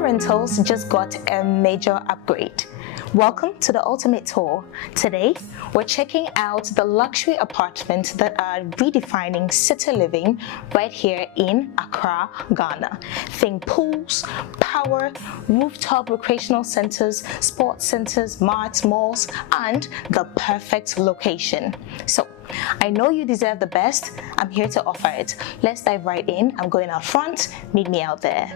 Accra Rentals just got a major upgrade. Welcome to the ultimate tour. Today, we're checking out the luxury apartments that are redefining city living right here in Accra, Ghana. Think pools, power, rooftop recreational centers, sports centers, marts, malls, and the perfect location. So, I know you deserve the best. I'm here to offer it. Let's dive right in. I'm going out front. Meet me out there.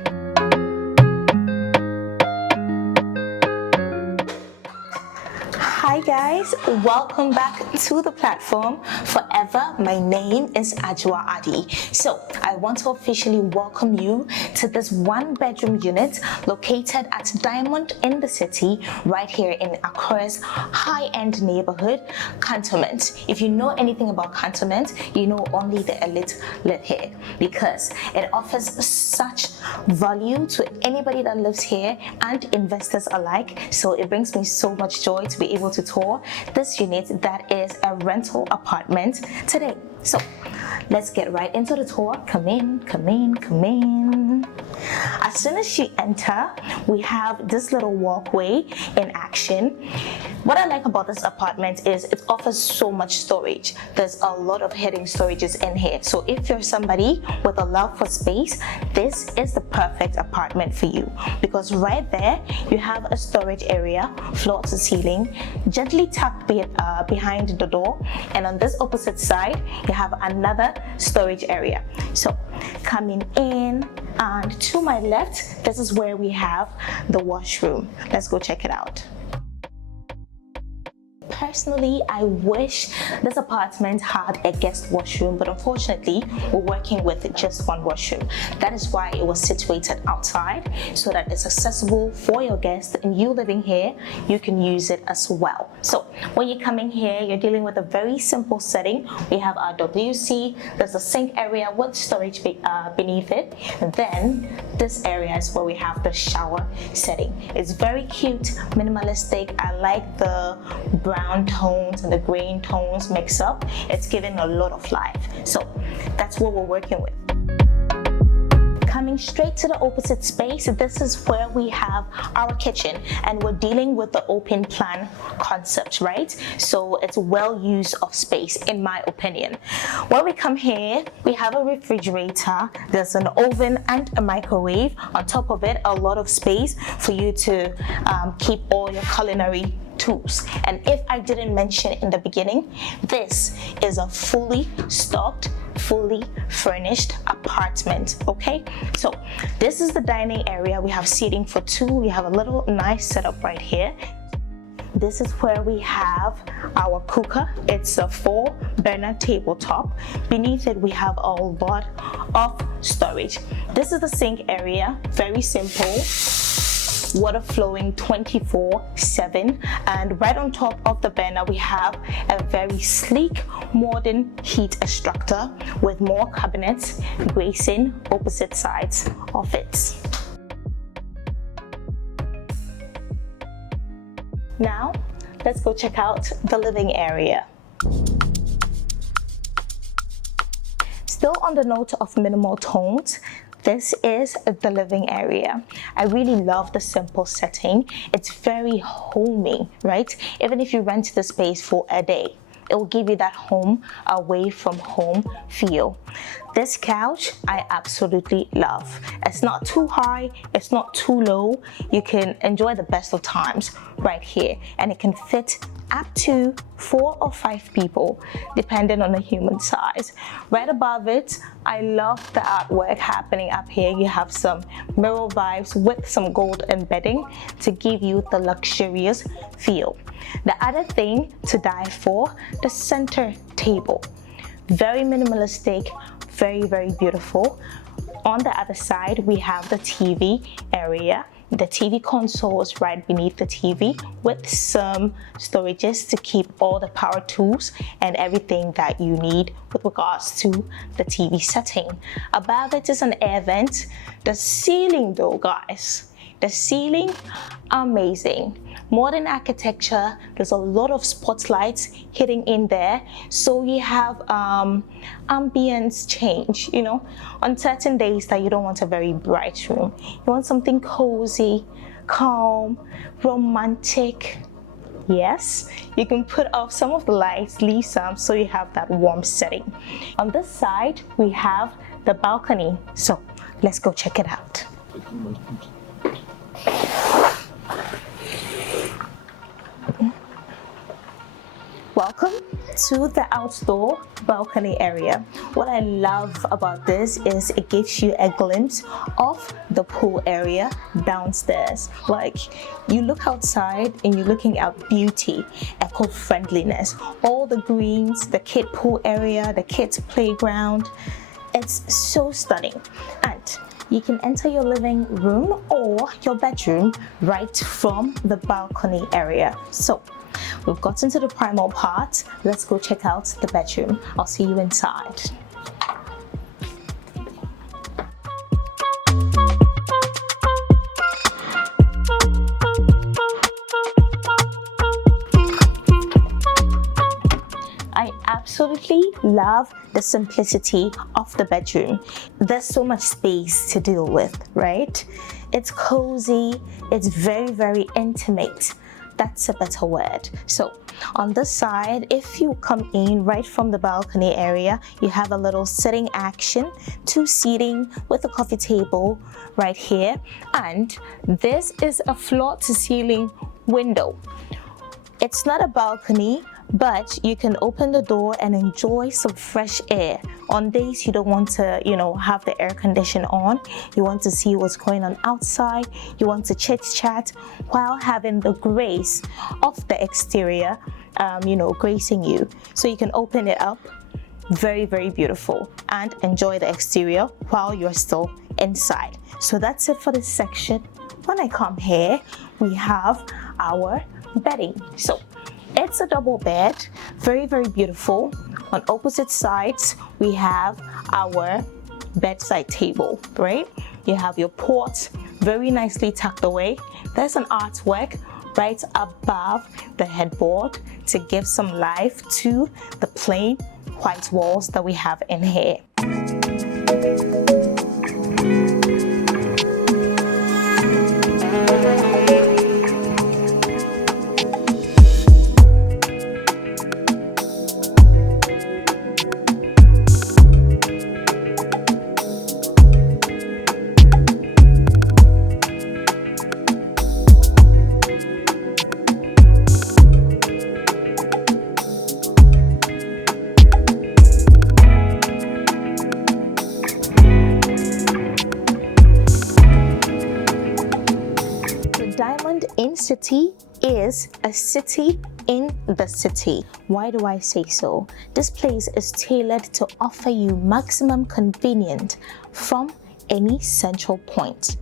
Hi guys, welcome back to the platform. Forever, my name is Ajwa Adi. So I want to officially welcome you to this one-bedroom unit located at Diamond in the city, right here in Accra'S high-end neighborhood, Cantonments. If you know anything about Cantonments, you know only the elite live here because it offers such value to anybody that lives here and investors alike. So it brings me so much joy to be able to tour this unit that is a rental apartment today. So let's get right into the tour. Come in, come in, come in. As soon as you enter, we have this little walkway in action. What I like about this apartment is it offers so much storage. There's a lot of hidden storages in here. So if you're somebody with a love for space, this is the perfect apartment for you because right there you have a storage area, floor to ceiling, gently tucked behind the door, and on this opposite side you have another storage area. So coming in, and to my left, this is where we have the washroom. Let's go check it out. Personally, I wish this apartment had a guest washroom, but unfortunately, we're working with just one washroom. That is why it was situated outside, so that it's accessible for your guests, and you living here, you can use it as well. So when you come in here, you're dealing with a very simple setting. We have our WC, there's a sink area with storage beneath it, and then this area is where we have the shower setting. It's very cute, minimalistic. I like the brown tones and the green tones mix up. It's giving a lot of life. So that's what we're working with. Coming straight to the opposite space, this is where we have our kitchen, and we're dealing with the open plan concept, right? So it's well use of space, in my opinion. When we come here, we have a refrigerator, there's an oven and a microwave. On top of it, a lot of space for you to keep all your culinary tools. And if I didn't mention in the beginning, this is a fully stocked, fully furnished apartment. Okay, so this is the dining area. We have seating for two. We have a little nice setup right here. This is where we have our cooker. It's a 4-burner tabletop. Beneath it, we have a lot of storage. This is the sink area, very simple. Water flowing 24/7, and right on top of the burner we have a very sleek modern heat extractor with more cabinets gracing opposite sides of it. Now let's go check out the living area. Still on the note of minimal tones, this is the living area. I really love the simple setting. It's very homey, right? Even if you rent the space for a day, it will give you that home away from home feel. This couch, I absolutely love. It's not too high, it's not too low. You can enjoy the best of times right here, and it can fit up to 4 or 5 people, depending on the human size. Right above it, I love the artwork happening up here. You have some mirror vibes with some gold embedding to give you the luxurious feel. The other thing to die for, the center table. Very minimalistic, very, very beautiful. On the other side, we have the TV area. The TV console is right beneath the TV with some storages to keep all the power tools and everything that you need with regards to the TV setting. Above it is an air vent. The ceiling though, guys, the ceiling, amazing. Modern architecture, there's a lot of spotlights hitting in there, so you have ambience change, you know, on certain days that you don't want a very bright room. You want something cozy, calm, romantic. Yes, you can put off some of the lights, leave some, so you have that warm setting. On this side, we have the balcony, so let's go check it out. Welcome to the outdoor balcony area. What I love about this is it gives you a glimpse of the pool area downstairs. Like, you look outside and you're looking at beauty, eco-friendliness, all the greens, the kid pool area, the kids playground. It's so stunning. And you can enter your living room or your bedroom right from the balcony area. So we've gotten to the primal part. Let's go check out the bedroom. I'll see you inside. I absolutely love the simplicity of the bedroom. There's so much space to deal with, right? It's cozy, it's very, very intimate. That's a better word. So on this side, if you come in right from the balcony area, you have a little sitting action, 2 seating with a coffee table right here. And this is a floor to ceiling window. It's not a balcony, but you can open the door and enjoy some fresh air. On days you don't want to, have the air condition on, you want to see what's going on outside, you want to chit chat while having the grace of the exterior, gracing you. So you can open it up, very, very beautiful, and enjoy the exterior while you're still inside. So that's it for this section. When I come here, we have our bedding. So it's a double bed, very, very beautiful. On opposite sides, we have our bedside table, right? You have your port, very nicely tucked away. There's an artwork right above the headboard to give some life to the plain white walls that we have in here. Diamond in City is a city in the city. Why do I say so? This place is tailored to offer you maximum convenience from any central point.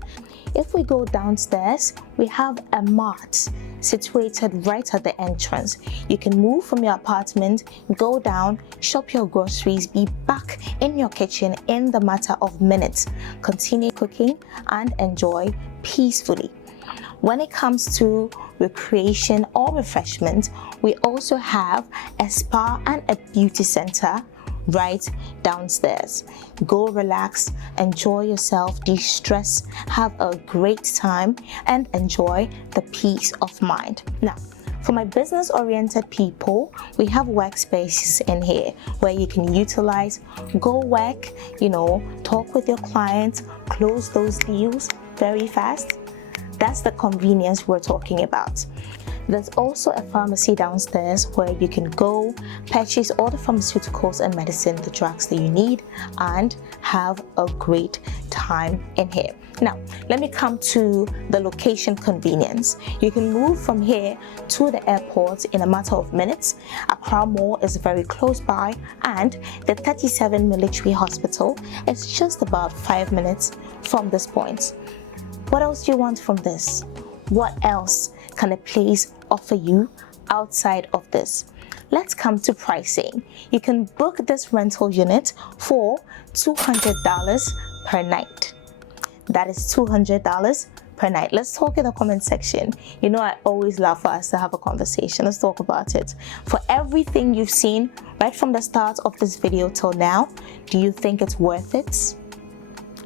If we go downstairs, we have a mart situated right at the entrance. You can move from your apartment, go down, shop your groceries, be back in your kitchen in the matter of minutes, continue cooking and enjoy peacefully. When it comes to recreation or refreshment, we also have a spa and a beauty center right downstairs. Go relax, enjoy yourself, de-stress, have a great time, and enjoy the peace of mind. Now, for my business-oriented people, we have workspaces in here where you can utilize, go work, talk with your clients, close those deals very fast. That's the convenience we're talking about. There's also a pharmacy downstairs where you can go purchase all the pharmaceuticals and medicine, the drugs that you need, and have a great time in here. Now, let me come to the location convenience. You can move from here to the airport in a matter of minutes. Accra Mall is very close by, and the 37 Military Hospital is just about 5 minutes from this point. What else do you want from this? What else can a place offer you outside of this? Let's come to pricing. You can book this rental unit for $200 per night. That is $200 per night? Let's talk in the comment section. You know, I always love for us to have a conversation. Let's talk about it. For everything you've seen right from the start of this video till now, do you think it's worth it?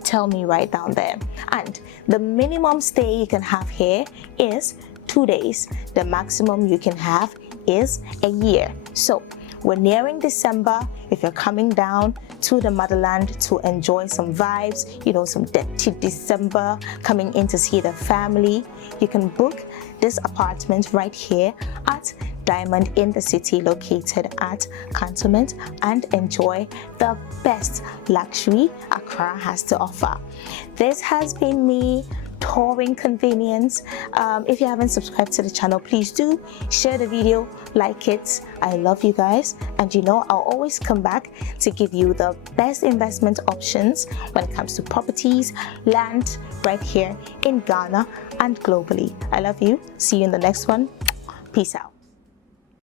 Tell me right down there. And the minimum stay you can have here is 2 days. The maximum you can have is a year. So we're nearing December. If you're coming down to the motherland to enjoy some vibes, you know, some dirty December, coming in to see the family, you can book this apartment right here at Diamond in the City, located at Cantonments, and enjoy the best luxury Accra has to offer. This has been me, Touring Convenience. If you haven't subscribed to the channel, please do share the video, like it. I love you guys, and you know I'll always come back to give you the best investment options when it comes to properties, land, right here in Ghana and globally. I love you. See you in the next one. Peace out.